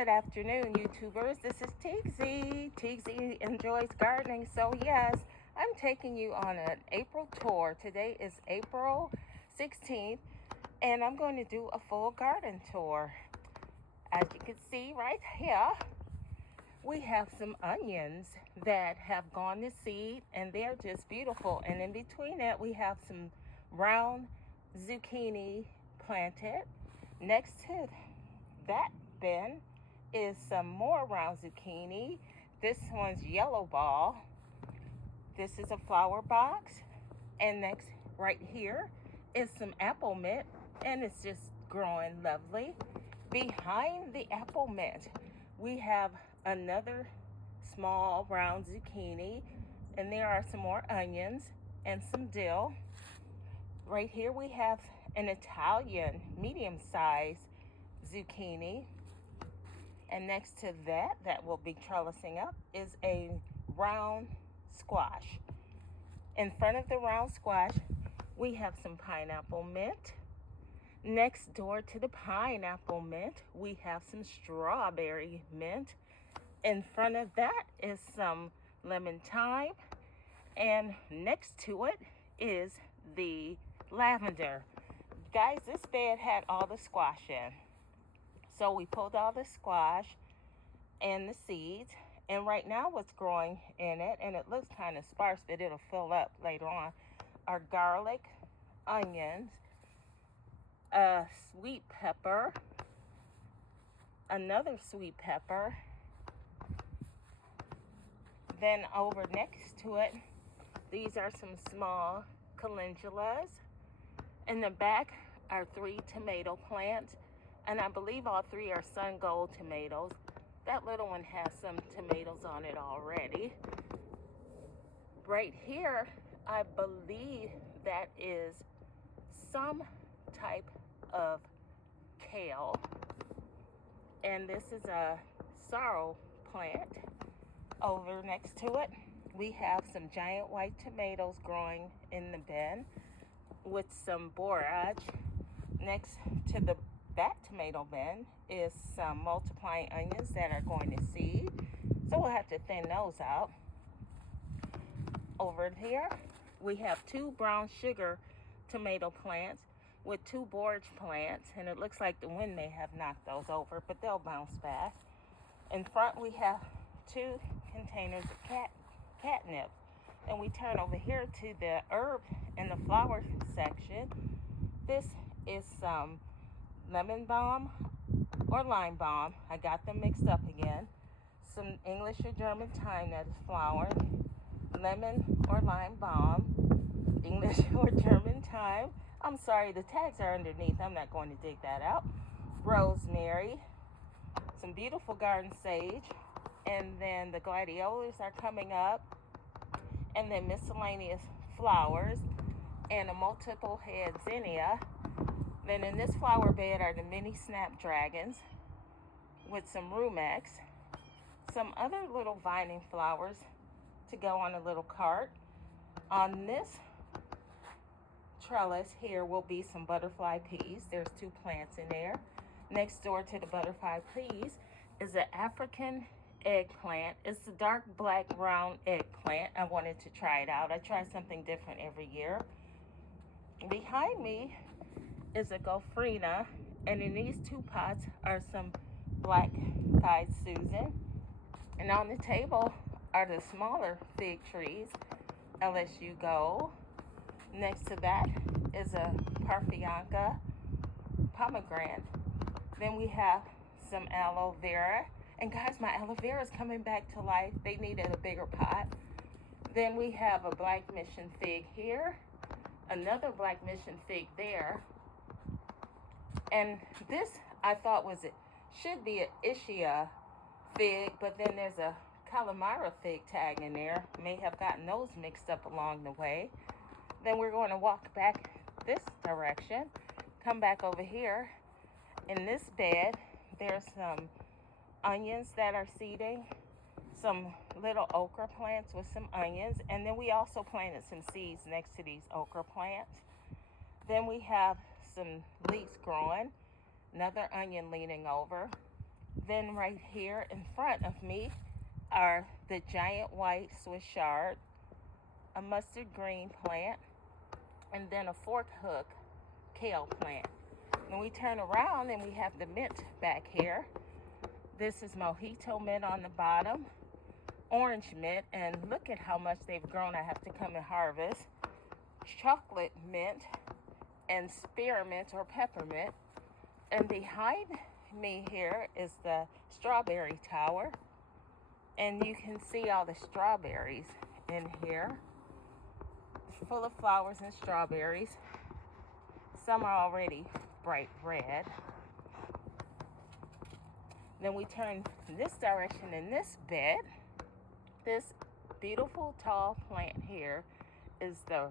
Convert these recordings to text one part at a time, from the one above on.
Good afternoon, YouTubers. This is Tigsy. Tigsy enjoys gardening, so yes, I'm taking you on an April tour. Today is April 16th, and I'm going to do a full garden tour. As you can see right here, we have some onions that have gone to seed, and they're just beautiful. And in between that, we have some round zucchini planted. Next to that bin is some more round zucchini. This one's yellow ball. This is a flower box. And next, right here, is some apple mint, and it's just growing lovely. Behind the apple mint, we have another small round zucchini, and there are some more onions and some dill. Right here, we have an Italian medium-sized zucchini. And next to that will be trellising up, is a round squash. In front of the round squash, we have some pineapple mint. Next door to the pineapple mint, we have some strawberry mint. In front of that is some lemon thyme. And next to it is the lavender. Guys, this bed had all the squash in. So we pulled all the squash and the seeds, and right now what's growing in it, and it looks kind of sparse, but it'll fill up later on, are garlic, onions, a sweet pepper, another sweet pepper. Then over next to it, these are some small calendulas. In the back are 3 tomato plants, and I believe all 3 are sun gold tomatoes. That little one has some tomatoes on it already. Right here, I believe that is some type of kale. And this is a sorrel plant. Over next to it, we have some giant white tomatoes growing in the bin with some borage. Next to that tomato bin is some multiplying onions that are going to seed. So we'll have to thin those out. Over here, we have 2 brown sugar tomato plants with 2 borage plants, and it looks like the wind may have knocked those over, but they'll bounce back. In front, we have 2 containers of catnip. And we turn over here to the herb and the flower section. This is some lemon balm or lime balm. I got them mixed up again. Some English or German thyme that is flowering. Lemon or lime balm. English or German thyme. I'm sorry, the tags are underneath. I'm not going to dig that out. Rosemary. Some beautiful garden sage. And then the gladiolus are coming up. And then miscellaneous flowers and a multiple head zinnia. Then in this flower bed are the mini snapdragons with some rumex, some other little vining flowers to go on a little cart. On this trellis here will be some butterfly peas. There's 2 plants in there. Next door to the butterfly peas is an African eggplant. It's a dark black round eggplant. I wanted to try it out. I try something different every year. Behind me is a Gophrina, and in these 2 pots are some black-eyed Susan. And on the table are the smaller fig trees, LSU Gold. Next to that is a Parthenianka pomegranate. Then we have some aloe vera. And guys, my aloe vera is coming back to life. They needed a bigger pot. Then we have a black mission fig here, another black mission fig there. And this I thought should be an Ischia fig, but then there's a Calamara fig tag in there. May have gotten those mixed up along the way. Then we're going to walk back this direction, come back over here. In this bed, there's some onions that are seeding, some little okra plants with some onions, and then we also planted some seeds next to these okra plants. Then we have some leeks growing, another onion leaning over, Then right here in front of me are the giant white Swiss chard, a mustard green plant, and then a fork hook kale plant. When we turn around and we have the mint back here, this is mojito mint on the bottom, orange mint, and look at how much they've grown. I have to come and harvest. Chocolate mint and spearmint or peppermint. And behind me here is the strawberry tower. And you can see all the strawberries in here. It's full of flowers and strawberries. Some are already bright red. Then we turn this direction in this bed. This beautiful tall plant here is the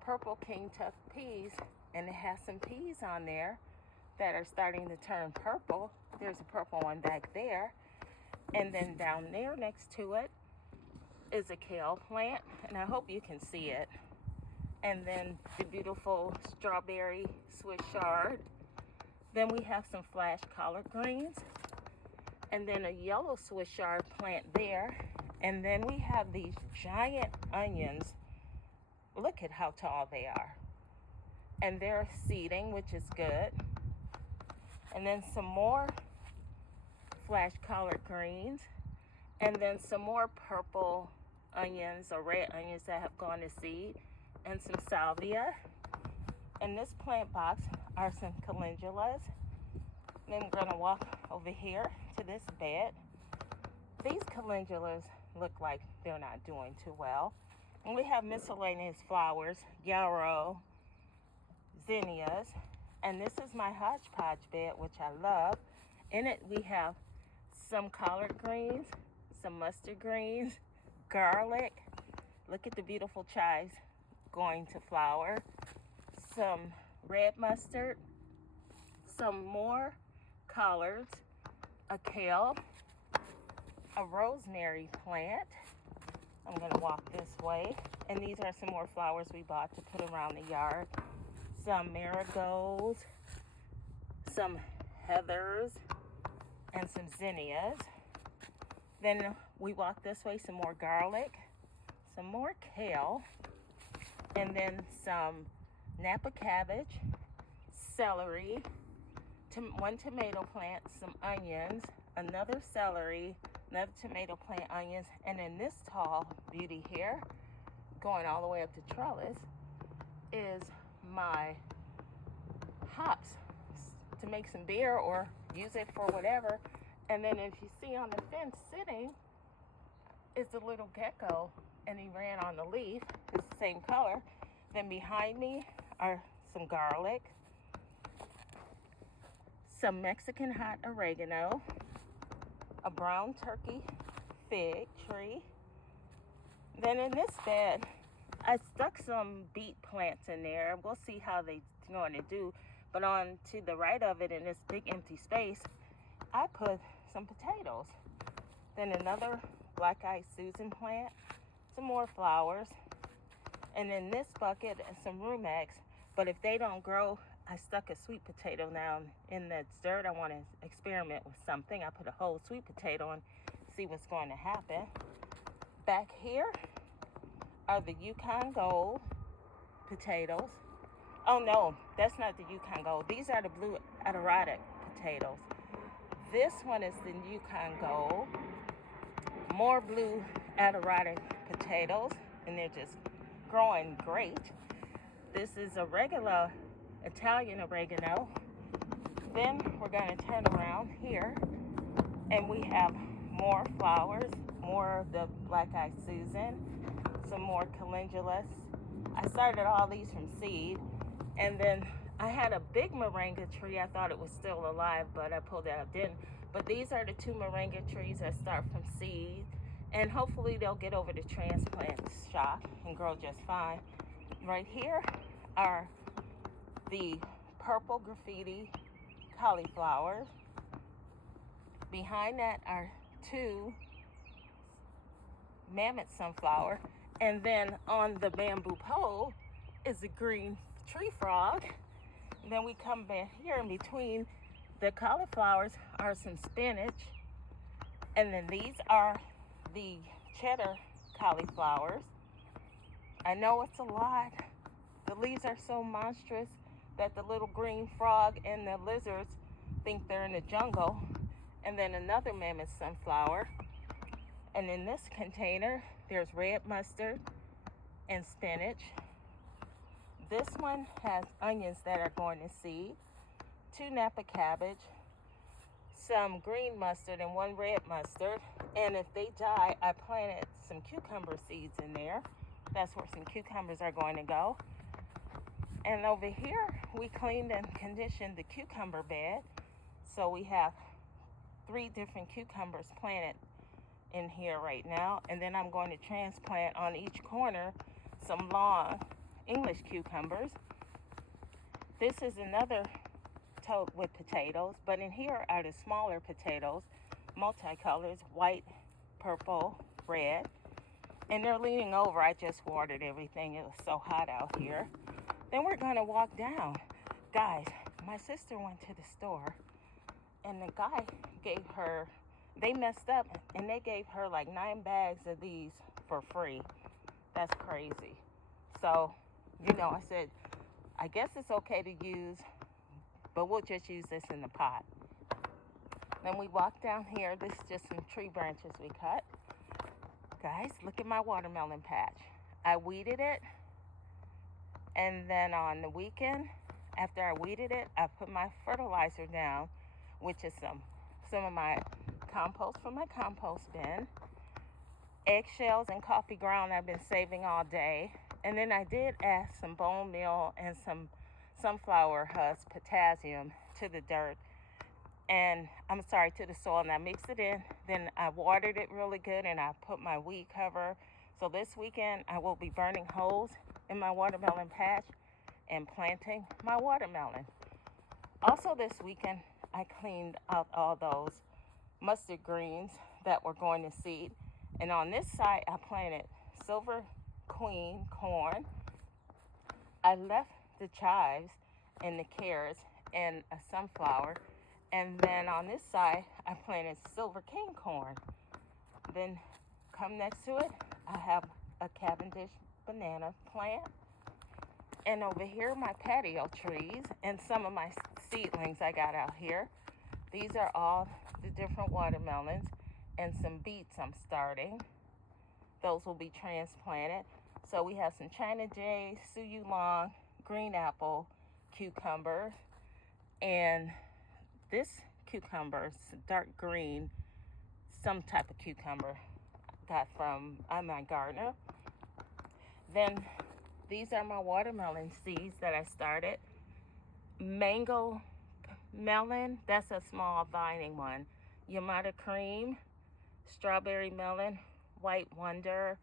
purple king tut peas, and it has some peas on there that are starting to turn purple. There's a purple one back there. And then down there next to it is a kale plant, and I hope you can see it. And then the beautiful strawberry Swiss chard. Then we have some flash collard greens, and then a yellow Swiss chard plant there. And then we have these giant onions. Look at how tall they are. And they're seeding, which is good. And then some more flash collard greens. And then some more purple onions or red onions that have gone to seed. And some salvia. In this plant box are some calendulas. Then we're gonna walk over here to this bed. These calendulas look like they're not doing too well. And we have miscellaneous flowers, yarrow, zinnias. And this is my hodgepodge bed, which I love. In it we have some collard greens, some mustard greens, garlic. Look at the beautiful chives going to flower. Some red mustard, some more collards, a kale, a rosemary plant. I'm gonna walk this way. And these are some more flowers we bought to put around the yard. Some marigolds, some heathers, and some zinnias. Then we walk this way, some more garlic, some more kale, and then some Napa cabbage, celery, one tomato plant, some onions, another celery, another tomato plant, onions, and then this tall beauty here, going all the way up to trellis, is my hops to make some beer or use it for whatever. And then if you see on the fence sitting is the little gecko, and he ran on the leaf. It's the same color. Then behind me are some garlic, some Mexican hot oregano, a brown turkey fig tree. Then in this bed, I stuck some beet plants in there. We'll see how they're going to do. But on to the right of it, in this big empty space, I put some potatoes. Then another black-eyed Susan plant, some more flowers. And in this bucket, some rumex. But if they don't grow, I stuck a sweet potato down in the dirt. I want to experiment with something. I put a whole sweet potato and see what's going to happen. Back here are the Yukon Gold potatoes. Oh no, that's not the Yukon Gold. These are the blue Adirondack potatoes. This one is the Yukon Gold. More blue Adirondack potatoes, and they're just growing great. This is a regular Italian oregano. Then we're going to turn around here, and we have more flowers, more of the black-eyed Susan, some more calendulas. I started all these from seed, and then I had a big moringa tree. I thought it was still alive, but I pulled it out then. But these are the two moringa trees that start from seed, and hopefully they'll get over the transplant shock and grow just fine. Right here are the purple graffiti cauliflowers. Behind that are two mammoth sunflower, and then on the bamboo pole is a green tree frog. And then we come back here in between the cauliflowers are some spinach. And then these are the cheddar cauliflowers. I know it's a lot. The leaves are so monstrous that the little green frog and the lizards think they're in the jungle. And then another mammoth sunflower. And in this container, there's red mustard and spinach. This one has onions that are going to seed, 2 Napa cabbage, some green mustard and 1 red mustard. And if they die, I planted some cucumber seeds in there. That's where some cucumbers are going to go. And over here, we cleaned and conditioned the cucumber bed. So we have 3 different cucumbers planted in here right now. And then I'm going to transplant on each corner some long English cucumbers. This is another tote with potatoes, but in here are the smaller potatoes, multicolors, white, purple, red. And they're leaning over. I just watered everything. It was so hot out here. Then we're going to walk down. Guys, my sister went to the store and the guy gave her, they messed up and they gave her like 9 bags of these for free. That's crazy. So, I said, I guess it's okay to use, but we'll just use this in the pot. Then we walk down here. This is just some tree branches we cut. Guys, look at my watermelon patch. I weeded it. And then on the weekend, after I weeded it, I put my fertilizer down, which is some of my compost from my compost bin. Eggshells and coffee ground I've been saving all day. And then I did add some bone meal and some sunflower husk, potassium, to the dirt. And to the soil. And I mixed it in. Then I watered it really good and I put my weed cover. So this weekend I will be burning holes in my watermelon patch and planting my watermelon. Also this weekend I cleaned out all those mustard greens that were going to seed. And on this side I planted silver queen corn. I left the chives and the carrots and a sunflower. And then on this side, I planted silver king corn. Then come next to it, I have a Cavendish banana plant. And over here, my patio trees and some of my seedlings I got out here. These are all the different watermelons and some beets I'm starting. Those will be transplanted. So we have some China Jay, Suyu Long, green apple, cucumber, and this cucumber is dark green, some type of cucumber got from my gardener. Then these are my watermelon seeds that I started. Mango melon, that's a small vining one. Yamada cream, strawberry melon, white wonder,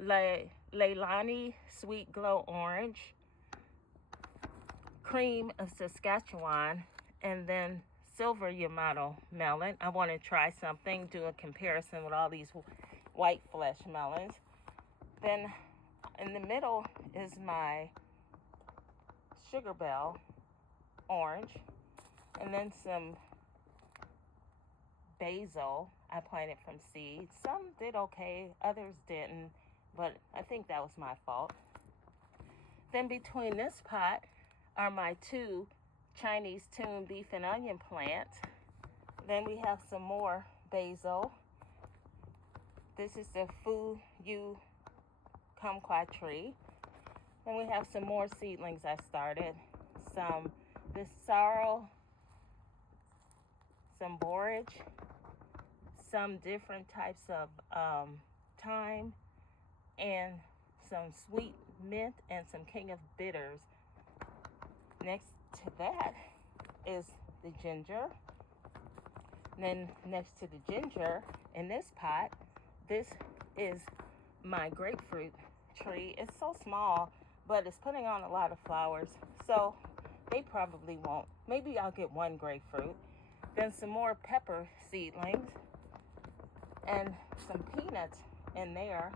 Leilani sweet glow orange, cream of Saskatchewan, and then silver Yamato melon. I want to try something, do a comparison with all these white flesh melons. Then in the middle is my Sugar Bell orange, and then some basil I planted from seeds. Some did okay, others didn't, but I think that was my fault. Then between this pot are my 2 Chinese tune beef and onion plants. Then we have some more basil. This is the Fu Yu kumquat tree. Then we have some more seedlings I started. This sorrel, some borage, some different types of thyme, and some sweet mint and some king of bitters. Next to that is the ginger. Then next to the ginger in this pot, this is my grapefruit tree. It's so small, but it's putting on a lot of flowers, so they probably won't. Maybe I'll get 1 grapefruit. Then some more pepper seedlings and some peanuts in there.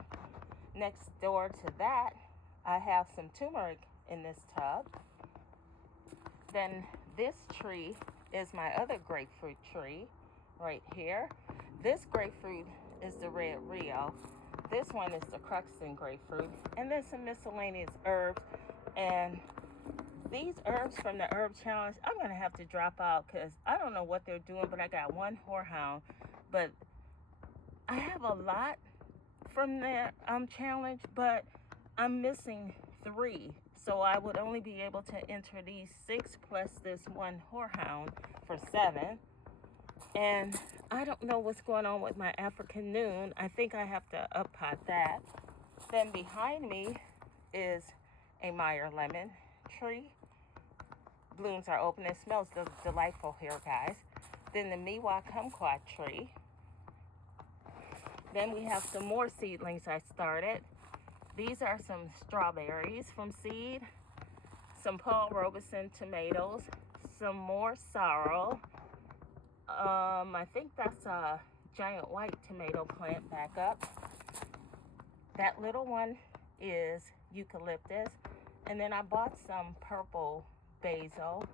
Next door to that, I have some turmeric in this tub. Then this tree is my other grapefruit tree right here. This grapefruit is the Red Rio. This one is the Cruxton grapefruit. And then some miscellaneous herbs. And these herbs from the Herb Challenge, I'm going to have to drop out because I don't know what they're doing, but I got one horehound. But I have a lot from that challenge, but I'm missing 3. So I would only be able to enter these 6 plus this one horehound for 7. And I don't know what's going on with my African Noon. I think I have to up pot that. Then behind me is a Meyer lemon tree. Blooms are open. It smells delightful here, guys. Then the Miwa kumquat tree. Then we have some more seedlings I started. These are some strawberries from seed. Some Paul Robeson tomatoes. Some more sorrel. I think that's a giant white tomato plant back up. That little one is eucalyptus. And then I bought some purple basil.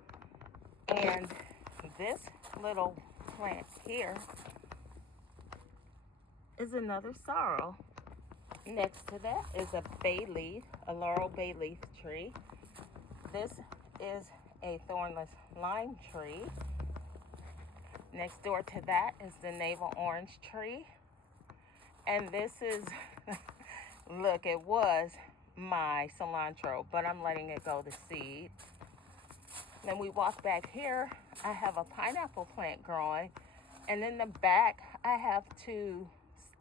And this little plant here is another sorrel. Next to that is a bay leaf, a laurel bay leaf tree. This is a thornless lime tree. Next door to that is the navel orange tree. And this is, look, it was my cilantro, but I'm letting it go to seed. Then we walk back here. I have a pineapple plant growing. And in the back, I have 2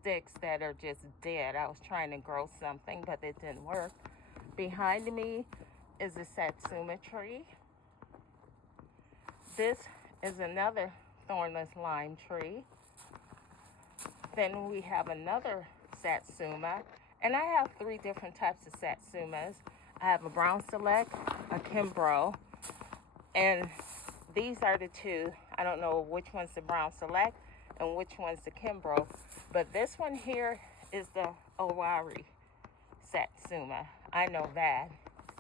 sticks that are just dead. I was trying to grow something, but it didn't work. Behind me is a satsuma tree. This is another thornless lime tree. Then we have another satsuma, and I have 3 different types of satsumas. I have a brown select, a Kimbrough, and these are the 2. I don't know which one's the brown select and which one's the Kimbrough, but this one here is the Owari satsuma. I know that.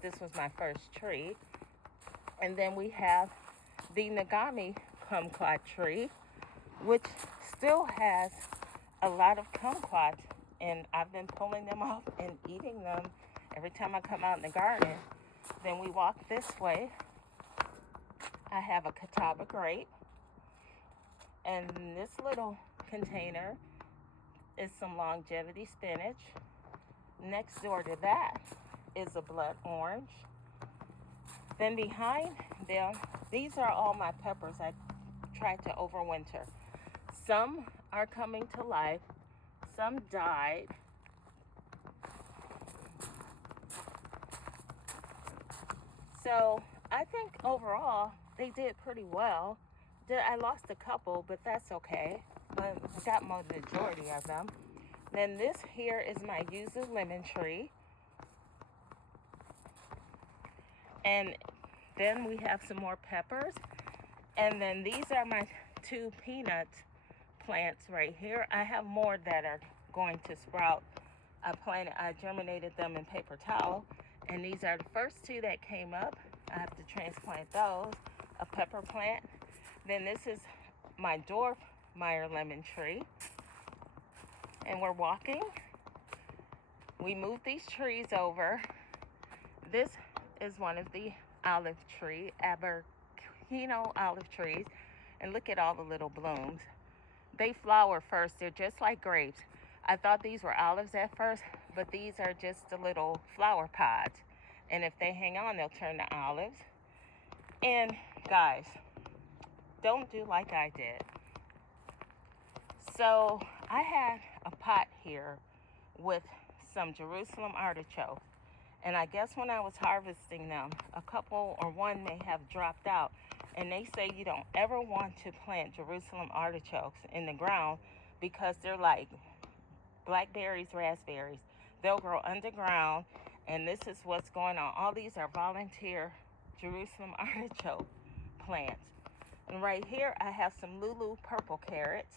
This was my first tree. And then we have the Nagami kumquat tree, which still has a lot of kumquats, and I've been pulling them off and eating them every time I come out in the garden. Then we walk this way. I have a Catawba grape, and in this little container is some longevity spinach. Next door to that is a blood orange. Then behind them, these are all my peppers I tried to overwinter. Some are coming to life, some died. So I think overall they did pretty well. I lost a couple, but that's okay. But I got the majority of them. Then this here is my yuzu lemon tree. And then we have some more peppers. And then these are my 2 peanut plants right here. I have more that are going to sprout. I germinated them in paper towel. And these are the first 2 that came up. I have to transplant those. A pepper plant. Then this is my dwarf Meyer lemon tree. And we're walking. We moved these trees over. This is one of the olive tree, Abercino olive trees. And look at all the little blooms. They flower first. They're just like grapes. I thought these were olives at first, but these are just the little flower pods. And if they hang on, they'll turn to olives. And guys, don't do like I did. So I had a pot here with some Jerusalem artichokes. And I guess when I was harvesting them, a couple or one may have dropped out. And they say you don't ever want to plant Jerusalem artichokes in the ground because they're like blackberries, raspberries. They'll grow underground, and this is what's going on. All these are volunteer Jerusalem artichoke plants. And right here, I have some Lulu purple carrots.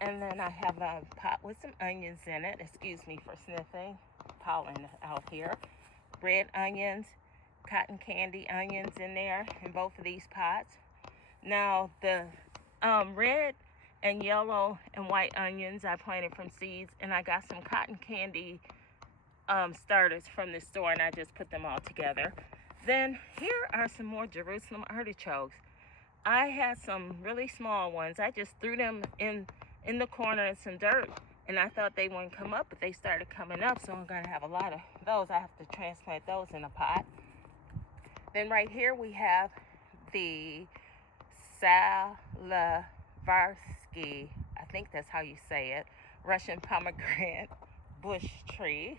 And then I have a pot with some onions in it. Excuse me for sniffing pollen out here. Red onions, cotton candy onions in there in both of these pots. Now the red and yellow and white onions I planted from seeds, and I got some cotton candy starters from the store, and I just put them all together. Then here are some more Jerusalem artichokes. I had some really small ones. I just threw them in the corner in some dirt, and I thought they wouldn't come up, but they started coming up, so I'm gonna have a lot of those. I have to transplant those in a pot. Then right here we have the Salavarsky, I think that's how you say it, Russian pomegranate bush tree.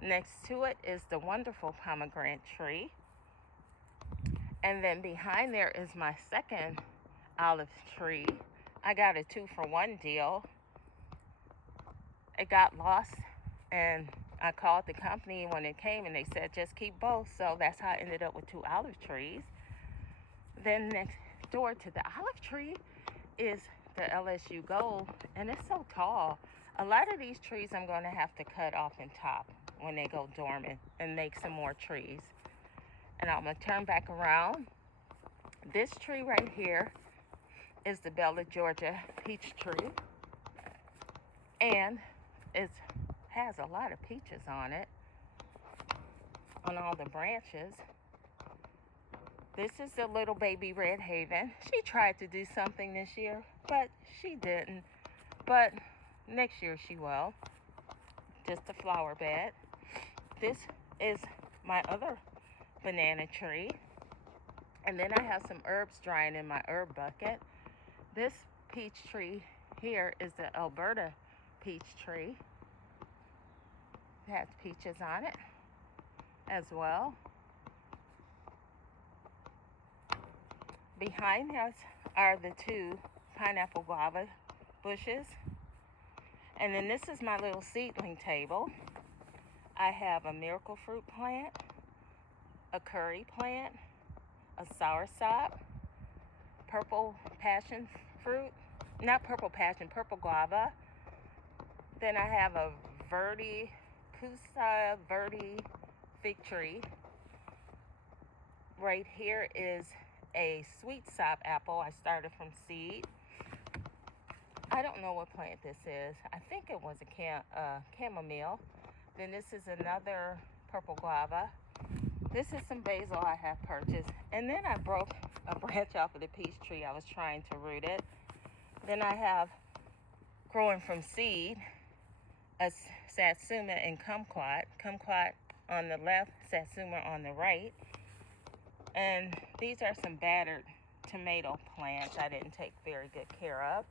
Next to it is the wonderful pomegranate tree. And then behind there is my second olive tree. I got a 2-for-1 deal. It got lost, and I called the company when it came, and they said just keep both. So that's how I ended up with 2 olive trees. Then next door to the olive tree is the LSU Gold, and it's so tall. A lot of these trees I'm going to have to cut off and top when they go dormant and make some more trees. And I'm going to turn back around. This tree right here is the Bella Georgia peach tree, and it has a lot of peaches on it, on all the branches. This is the little baby Red Haven. She tried to do something this year, but she didn't. But next year she will. Just a flower bed. This is my other banana tree. And then I have some herbs drying in my herb bucket. This peach tree here is the Alberta peach tree. It has peaches on it as well. Behind us are the 2 pineapple guava bushes. And then this is my little seedling table. I have a miracle fruit plant, a curry plant, a soursop, purple passion fruit, not purple passion, purple guava. Then I have a Pusa verde fig tree. Right here is a sweet sop apple I started from seed. I don't know what plant this is. I think it was a chamomile. Then this is another purple guava. This is some basil I have purchased. And then I broke a branch off of the peach tree. I was trying to root it. Then I have, growing from seed, a satsuma and kumquat. Kumquat on the left, satsuma on the right. And these are some battered tomato plants I didn't take very good care of.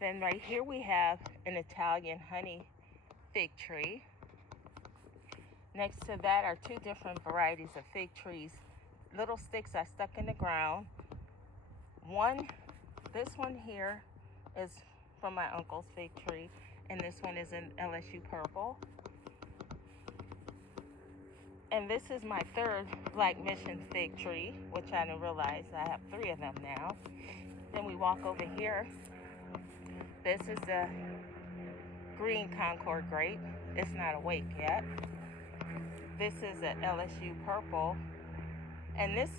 Then right here we have an Italian honey fig tree. Next to that are 2 different varieties of fig trees. Little sticks I stuck in the ground. This one here is from my uncle's fig tree, and this one is an LSU purple. And this is my 3rd Black Mission fig tree, which I didn't realize I have 3 of them now. Then we walk over here. This is the green Concord grape. It's not awake yet. This is an LSU purple. And this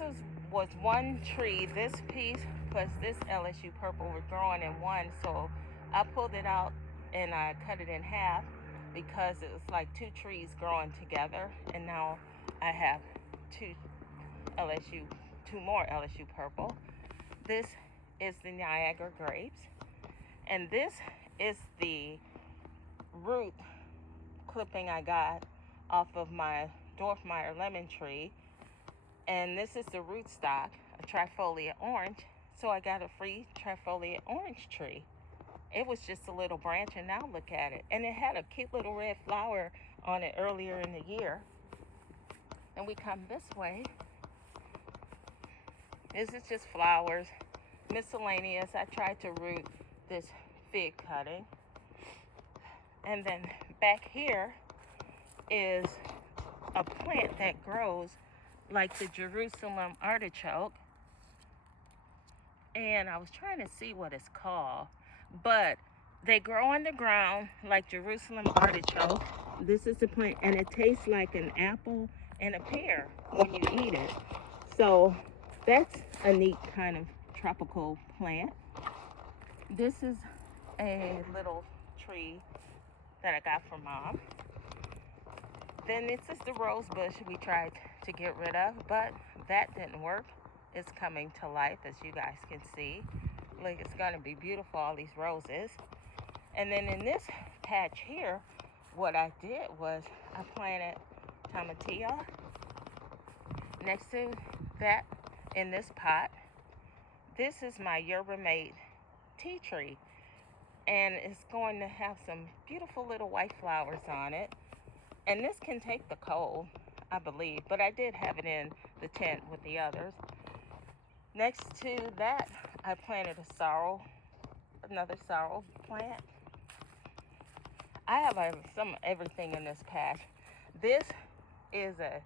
was one tree. This piece plus this LSU purple were growing in one. So I pulled it out and I cut it in half because it was like 2 trees growing together. And now I have 2 more LSU purple. This is the Niagara grapes. And this is the root clipping I got off of my Dorfmeyer lemon tree. And this is the rootstock, a Trifolia orange. So I got a free Trifolia orange tree. It was just a little branch, and now look at it. And it had a cute little red flower on it earlier in the year. And we come this way. This is just flowers, miscellaneous. I tried to root this fig cutting. And then back here is a plant that grows like the Jerusalem artichoke. And I was trying to see what it's called, but they grow on the ground like Jerusalem artichoke. This is the plant, and it tastes like an apple and appear when you eat it. So that's a neat kind of tropical plant. This is a little tree that I got from mom. Then this is the rose bush we tried to get rid of, but that didn't work. It's coming to life, as you guys can see. Look, it's going to be beautiful, all these roses. And then in this patch here, what I did was I planted tomatillo next to that in this pot. This is my Yerba Mate tea tree, and it's going to have some beautiful little white flowers on it. And this can take the cold, I believe, but I did have it in the tent with the others. Next to that, I planted another sorrel plant. I have some everything in this patch. This is a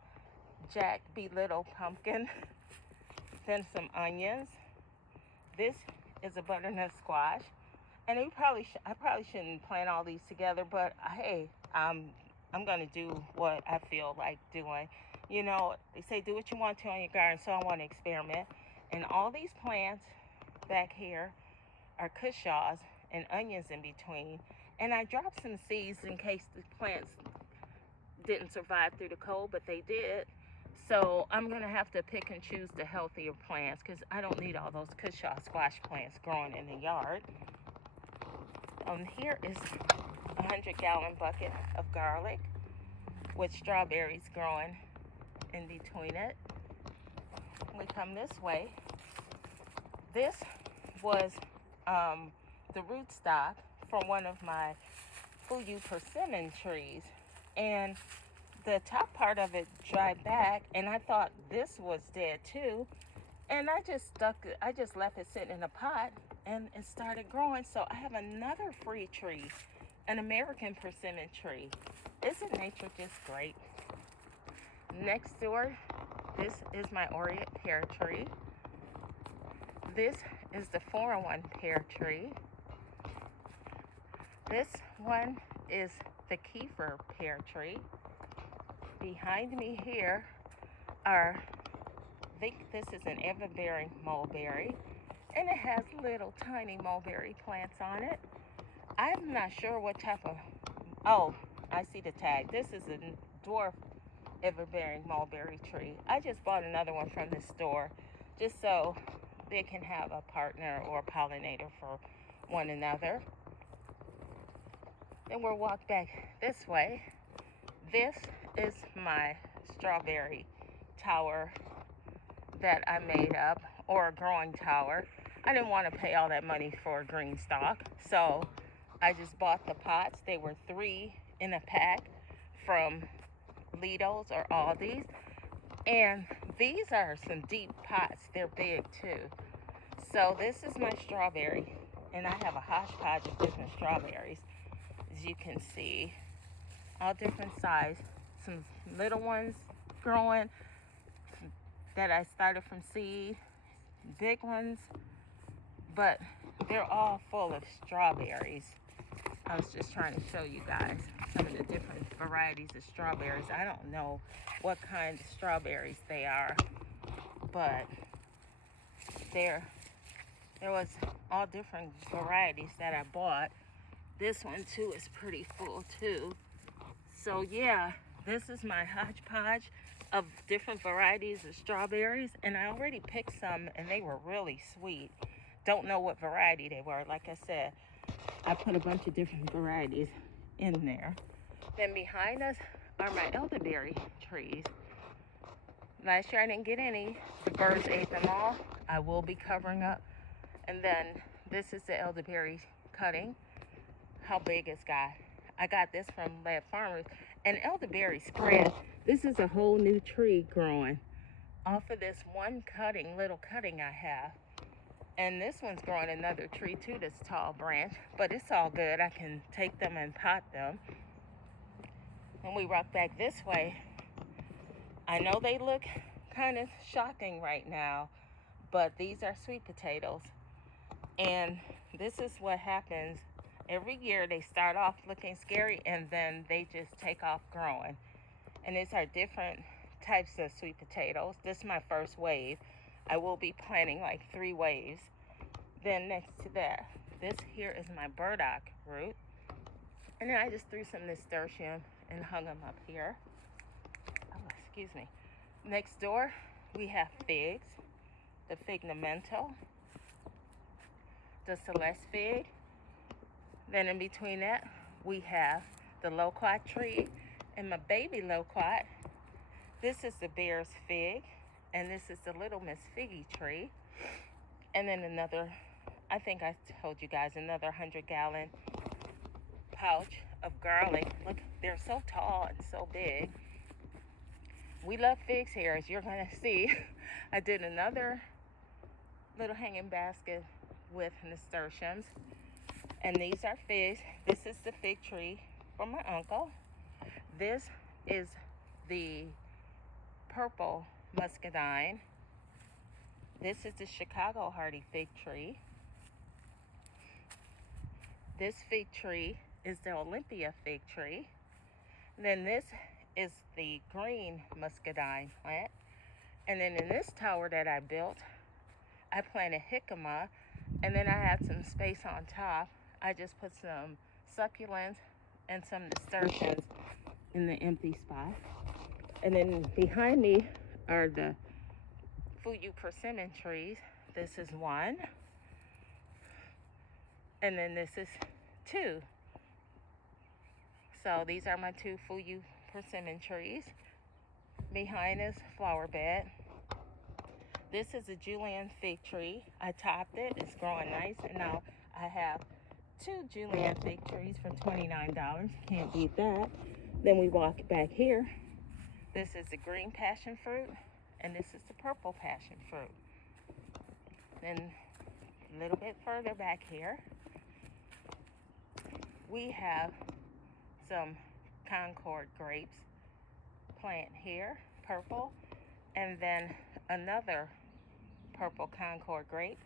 Jack Be Little pumpkin, then some onions. This is a butternut squash, and I probably shouldn't plant all these together, but hey, I'm gonna do what I feel like doing. You know, they say do what you want to on your garden, so I want to experiment. And all these plants back here are cushaws and onions in between. And I dropped some seeds in case the plants didn't survive through the cold, but they did. So I'm gonna have to pick and choose the healthier plants because I don't need all those cushaw squash plants growing in the yard. Here is a 100-gallon bucket of garlic with strawberries growing in between it. We come this way. This was the rootstock from one of my Fuyu persimmon trees, and the top part of it dried back, and I thought this was dead too. And I just left it sitting in a pot, and it started growing. So I have another free tree, an American persimmon tree. Isn't nature just great? Next door, this is my Orient pear tree. This is the 4-in-1 pear tree. This one is the Kiefer pear tree. Behind me here I think this is an ever-bearing mulberry, and it has little tiny mulberry plants on it. I'm not sure what type of, oh, I see the tag. This is a dwarf ever-bearing mulberry tree. I just bought another one from the store just so they can have a partner or a pollinator for one another. Then we'll walk back this way. This is my strawberry tower that I made up, or a growing tower. I didn't want to pay all that money for green stock, so I just bought the pots. They were 3 in a pack from Lidl's or Aldi's. And these are some deep pots. They're big too. So this is my strawberry, and I have a hodgepodge of different strawberries, as you can see, all different size. Some little ones growing that I started from seed, big ones, but they're all full of strawberries. I was just trying to show you guys some of the different varieties of strawberries. I don't know what kind of strawberries they are, but there was all different varieties that I bought. This one too is pretty full too. So yeah, this is my hodgepodge of different varieties of strawberries, and I already picked some and they were really sweet. Don't know what variety they were. Like I said, I put a bunch of different varieties in there. Then behind us are my elderberry trees. Last year I didn't get any. The birds ate them all. I will be covering up. And then this is the elderberry cutting. How big it's got. I got this from Lead Farmers. And elderberry spread. This is a whole new tree growing off of this one little cutting I have. And this one's growing another tree too, this tall branch. But it's all good. I can take them and pot them. When we walk back this way, I know they look kind of shocking right now, but these are sweet potatoes. And this is what happens every year. They start off looking scary, and then they just take off growing. And these are different types of sweet potatoes. This is my first wave. I will be planting like 3 waves. Then next to that, this here is my burdock root. And then I just threw some nasturtium and hung them up here. Oh, excuse me. Next door, we have figs. The fig Nemento, the Celeste fig. Then in between that, we have the loquat tree and my baby loquat. This is the Bear's fig, and this is the Little Miss Figgy tree. And then another, I think I told you guys, another 100-gallon pouch of garlic. Look, they're so tall and so big. We love figs here, as you're gonna see. I did another little hanging basket with nasturtiums, and these are figs. This is the fig tree from my uncle. This is the purple muscadine. This is the Chicago hardy fig tree. This fig tree is the Olympia fig tree. Then this is the green muscadine plant. And then in this tower that I built, I planted jicama, and then I had some space on top. I just put some succulents and some nasturtiums in the empty spot. And then behind me are the Fuyu persimmon trees. This is one. And then this is 2. So these are my 2 Fuyu persimmon trees. Behind is flower bed. This is a Julienne fig tree. I topped it. It's growing nice. And now I have 2 Julienne fig trees for $29. Can't beat that. Then we walk back here. This is the green passion fruit, and this is the purple passion fruit. Then a little bit further back here, we have some Concord grapes plant here, purple, and then another purple Concord grape.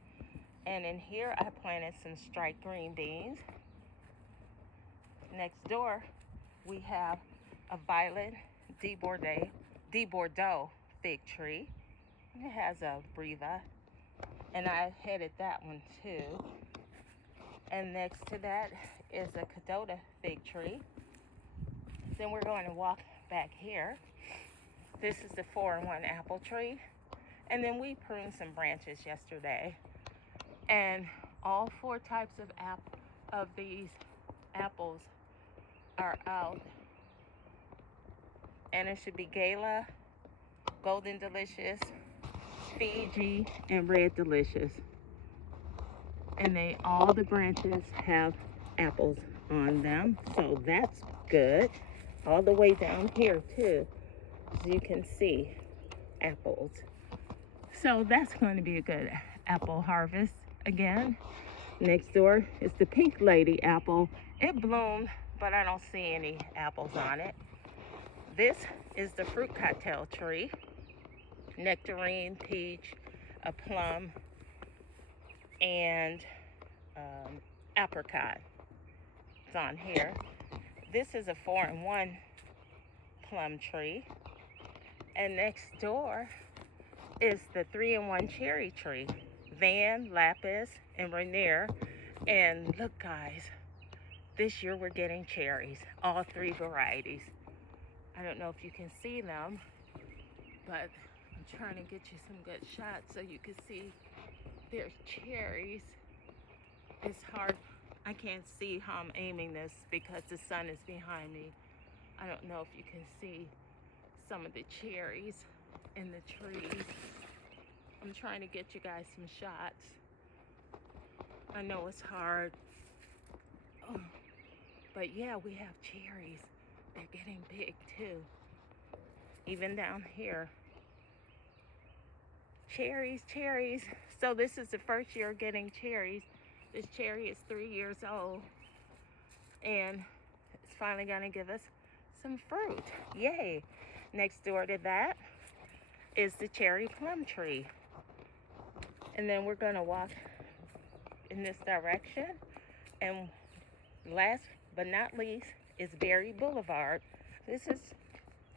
And in here I planted some striped green beans. Next door we have a violet de Bordeaux fig tree. It has a breva, and I headed that one too. And next to that is a Cadota fig tree. Then we're going to walk back here. This is the 4-in-1 apple tree. And then we pruned some branches yesterday. And all 4 types of these apples are out. And it should be Gala, Golden Delicious, Fiji, and Red Delicious. And all the branches have apples on them, so that's good. All the way down here too, as you can see, apples. So that's going to be a good apple harvest again. Next door is the Pink Lady apple. It bloomed, but I don't see any apples on it. This is the fruit cocktail tree. Nectarine, peach, a plum, and apricot. It's on here. This is a 4-in-1 plum tree. And next door is the 3-in-1 cherry tree. Van, Lapis, and Rainier. And look guys, this year we're getting cherries, all 3 varieties. I don't know if you can see them, but I'm trying to get you some good shots so you can see there's cherries. It's hard. I can't see how I'm aiming this because the sun is behind me. I don't know if you can see some of the cherries in the trees. I'm trying to get you guys some shots. I know it's hard. Oh, but yeah, we have cherries. They're getting big too. Even down here. Cherries, cherries. So this is the first year getting cherries. This cherry is 3 years old. And it's finally gonna give us some fruit. Yay. Next door to that is the cherry plum tree. And then we're gonna walk in this direction. And last but not least is Berry Boulevard. This is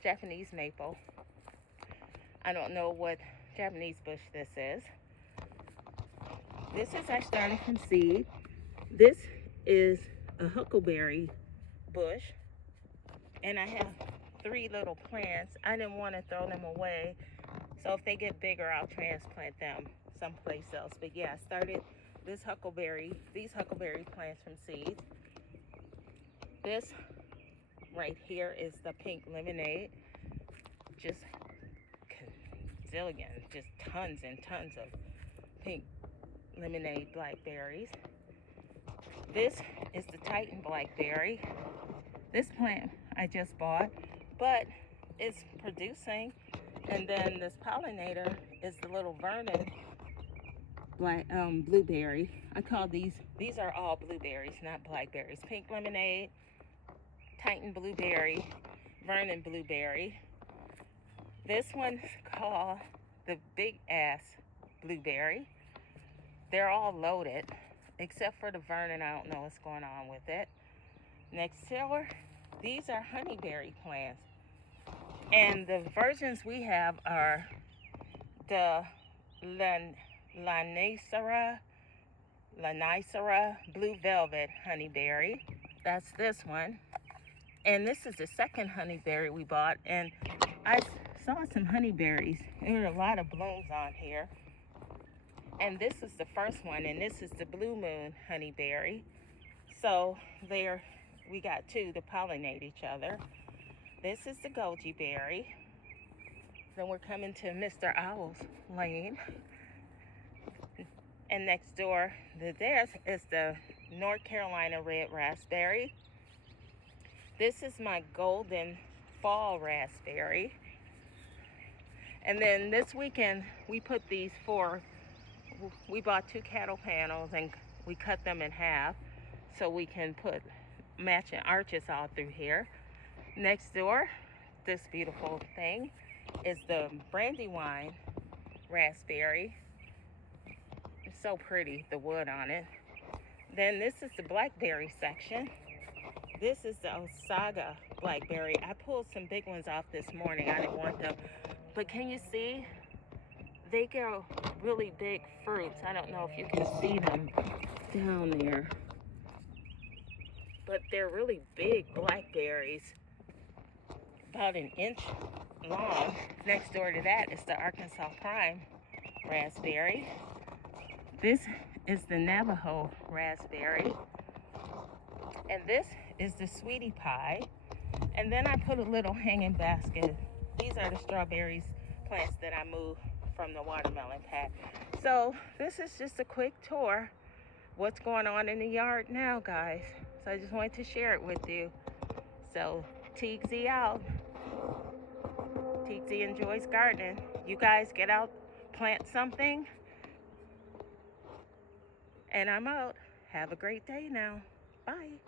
Japanese maple. I don't know what Japanese bush this is. This is I started from seed. This is a huckleberry bush, and I have 3 little plants. I didn't want to throw them away, so if they get bigger, I'll transplant them someplace else. But yeah, I started these huckleberry plants from seeds. This right here is the pink lemonade. Just zillion, just tons and tons of pink lemonade blackberries. This is the Titan blackberry. This plant I just bought, but it's producing. And then this pollinator is the little Vernon blueberry. I call these are all blueberries, not blackberries. Pink lemonade, Titan blueberry, Vernon blueberry. This one's called the big ass blueberry. They're all loaded, except for the Vernon. I don't know what's going on with it. Next door, these are honeyberry plants. And the versions we have are the Lanicera Blue Velvet honeyberry. That's this one. And this is the second honeyberry we bought. And I saw some honeyberries. There are a lot of blooms on here. And this is the first one, and this is the Blue Moon honeyberry. So we got 2 to pollinate each other. This is the goji berry. Then we're coming to Mr. Owl's lane. And next door to theirs is the North Carolina red raspberry. This is my golden fall raspberry. And then this weekend we put these 4. We bought 2 cattle panels and we cut them in half so we can put matching arches all through here. Next door, this beautiful thing is the Brandywine raspberry. It's so pretty, the wood on it. Then this is the blackberry section. This is the Osaga blackberry. I pulled some big ones off this morning. I didn't want them. But can you see? They grow really big fruits. I don't know if you can see them down there. But they're really big blackberries. About 1 inch long. Next door to that is the Arkansas Prime raspberry. This is the Navajo raspberry. And this is the Sweetie Pie. And then I put a little hanging basket. These are the strawberries plants that I moved from the watermelon patch. So this is just a quick tour. What's going on in the yard now, guys? So I just wanted to share it with you. So Teagsy out. Teagsy enjoys gardening. You guys get out, plant something. And I'm out. Have a great day now. Bye.